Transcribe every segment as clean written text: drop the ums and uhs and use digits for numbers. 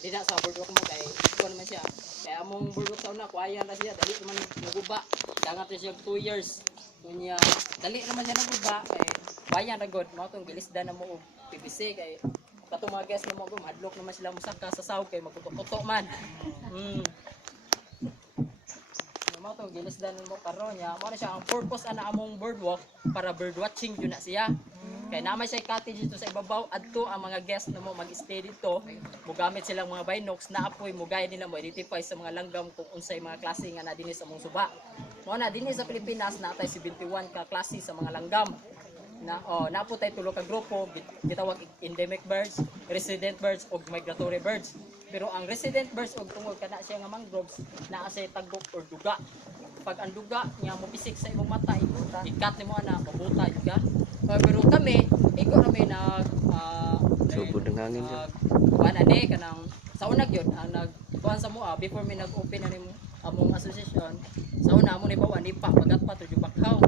Dida sa boardwalk mo kay iko naman siya. Kaya among boardwalk sa una kuayan na siya dali naman naguba. Dangat siya 2 years. Kunya dali naman siya naguba kay kuayan ra god mo tong gilisdan na mo og PVC kay katong mga guest na mo madlok naman sila musaka sa sahog kay magkutok-kutok man. Mo tong gilisdan mo karon nya mo na siya ang purpose ana among boardwalk para bird watching yun na siya. Kaya naman siya cottage dito sa ibabaw adto ang mga guest na mo mag-stay dito mogamit silang mga binocs na apoy mo gaya nila mo identify sa mga langgam kung unsay mga klase nga na dinhi sa among suba. Mo na dinhi sa Pilipinas natay 71 ka klase sa mga langgam. Napo tay tulo ka grupo gitawag endemic birds, resident birds ug migratory birds. Pero ang resident birds ug tungod kana siya nga mangroves naa say tagok or duga. Pag ang duga niya mo pisik sa imong mata ikat nimo ana mabuta juga. Pero kami igo kami nag Subod ng hangin dyan. Ani kanang sa una gyud ang nagkuhan sa mua before mi nag-open ani among association. Sa una amo ni bawa ni pa pagat pa to bakhaw.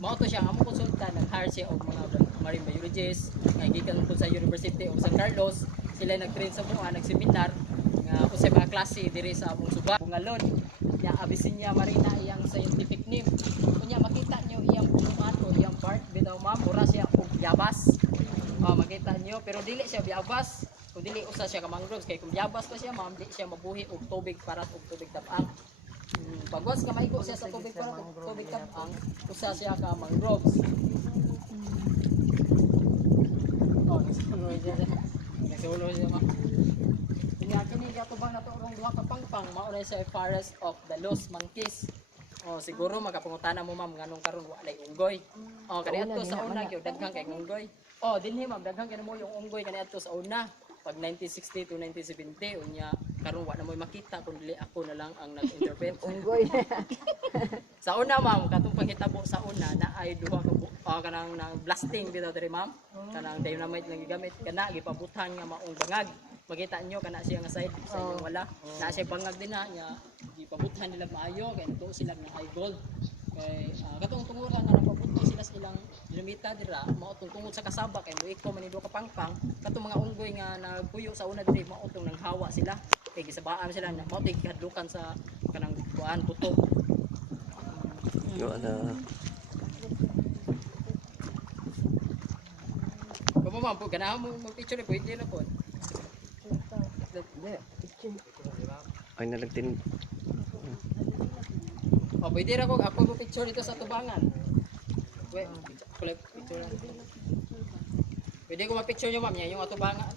Mao to siya among konsulta nag-hire siya og mga marine biologists nga gikan pud sa University of San Carlos. Sila nag-train sa mua nag-seminar nga usay mga klase diri sa among suba. Bungalon ya Abyssinia marina iyang scientific name. Kunya makita nyo iyang puluhan o iyang part bitaw ma'am mura siya og yabas. Makita nyo pero dili siya biyabas. Kung dili usa siya ka mangroves kay kung biyabas pa siya ma'am di siya mabuhi og tubig parat og tubig tabang. Pagwas ka maigo siya sa tubig parat og tubig tabang usa siya ka mangroves. Nagsulo siya ma'am. Nga kini gatubang nato rong duha ka pangpang mao na sa forest of the lost monkeys. Siguro magapangutana mo ma'am nganong karon walay unggoy. Kaniadto sa una gyud daghang kay unggoy. Dinhi ma'am daghang kay mo yung unggoy kaniadto sa una. Pag 1960 to 1970 unya karon wa na mo makita kun dili ako na lang ang nag-intervene. Unggoy. Sa una ma'am katong paghitabo sa una na ay duha ka kanang nang blasting bitaw diri ma'am. Kanang dynamite lang gigamit kana gipabutan nga maong bangag. Makita nyo kana siya nga side sa inyong wala. Na siya bangag din na nya gipabutan nila maayo kay nato sila ng high gold. Kay katong tunguran nga napabuto sila sa ilang dinamita dira mao tungod sa kasaba kay muiko man ka pangpang katong mga unggoy nga nagpuyo sa una diri mao tong nang hawa sila kay gisabaan sila mao tay gihadlukan sa kanang kuan buto. Yo ana. Como ma'am po ganahan mo picture ni pwede na po. Ay nalagtin. Pwede ra ko ako mo picture dito sa tubangan. Picture. Pwede ko ma-picture nyo ma'am yung atubangan.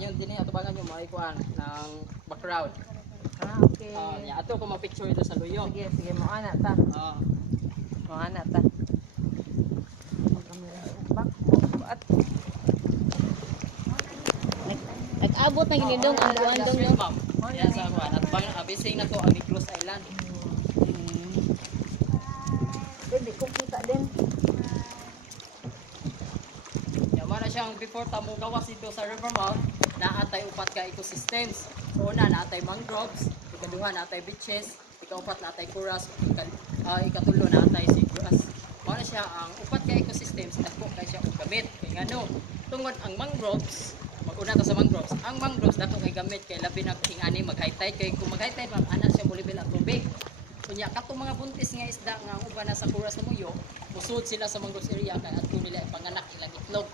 Yung din atubangan nyo may kuan ng background. Okay. Ato ko ma-picture dito sa luyo. Sige, mo ana ta. Mo ana ta. At Nag-abot na ginidong ang buwandong no. ma'am. Yan sa kuan. Atubangan abising na to ang Negros Island. hindi ko kita din. Mara siyang before tamo gawas dito sa river mouth, naatay upat ka ecosystems. So una naatay mangroves, ikaduha naatay beaches, ikaupat naatay coras, ikatulo naatay seagrass. Mara siya ang upat ka ecosystems dako kay siya og gamit. Kay ngano, tungod ang mangroves, mag-una ta sa mangroves. Ang mangroves dako kay gamit kay labi na ingani mag-high tide kay kung mag-high tide man ana siya mulibel ang tubig. Kunya katong mga buntis nga isda nga uban na sa coras sa muyo, musud sila sa mangroves area kay adto nila ipanganak ilang itlog.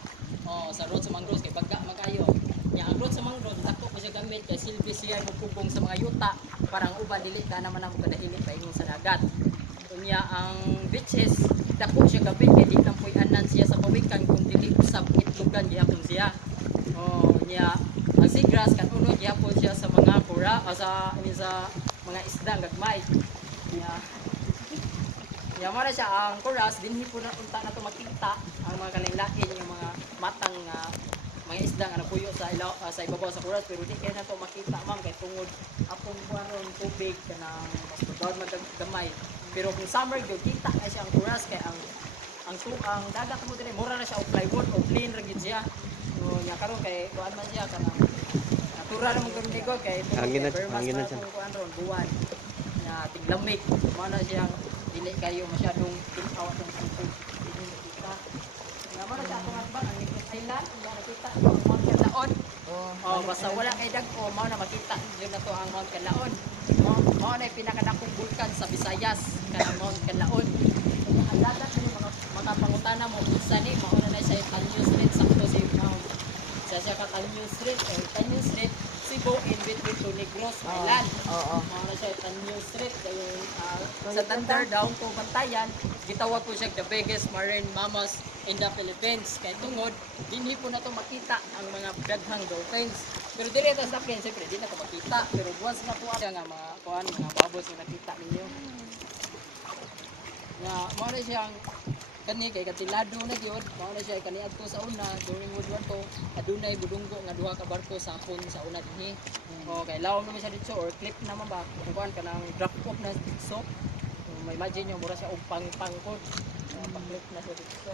Sa road sa mangroves kay bagga magayo. Nya ang road sa mangroves dako ko siya gamit kay silbi siya pugong sa mga yuta para ang uban dili ka naman ang kadahili paingon sa dagat. Kunya ang beaches dako siya gamit kay di nang puy-anan siya sa pawikan kung dili usab itlogan gyapon siya. Nya ang seagrass kan uno gyapon siya sa mga kura sa mga isda gagmay. Mara siya ang coras dinhi po na unta na to makita ang mga kalinglain yung mga matang mga isda nga napuyo sa sa ibabaw sa coras pero di kay na to makita ma'am kay tungod apong buharon tubig kanang mas pagod magdamay pero kung summer gyud kita kay siya ang coras kay ang dagat mo diri mura na siya og plywood o clean ra gyud siya so nya karon kay kuan man siya kanang natural mo gyud nigo kay Hangin na siya kuan ron buwan nya tiglamig mo na siya dili kayo masyadong tinawat ng tubig. Dili nakita. Nga mo na siya atong atbang ang Negros Island, nga nakita yung mountain laon. Oh, basta wala kay dagko, mao na makita yun na to ang Mount Canlaon. Mao na yung pinakadakong bulkan sa Visayas, kanang Mount Canlaon. Ang dagat ni mga pangutana mo isa ni mao na siya Tanyo Street sakto si Mount. Siya ka Tanyo Street, Tanyo Street Cebu in between to Negros Island. Oo. Mao na siya Tanyo Street kay sa Thunder down to Bantayan, gitawag po siya the biggest marine mammals in the Philippines. Kay tungod dinhi po na to makita ang mga daghang dolphins. Pero dili ta sa akin siyempre di na ko makita, pero once na po siya nga mga kuan mga bubbles na nakita ninyo. Nga mao na siyang kani kay katilado na gyud, mao na siya kaniadto sa una during World War II, adunay budunggo nga duha ka barko sa hapon sa una dinhi. O kay laom naman siya dito or clip naman ba kuan kanang drop off na dito. May imagine nyo, mura siya og pang-pangkod. Pa-clip na siya dito.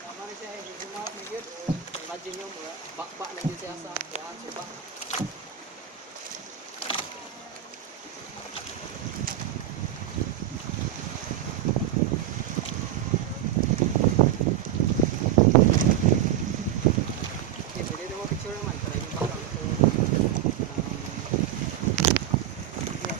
Tama na siya, hindi mo na yun. Imagine nyo, mura bakba na yun siya sa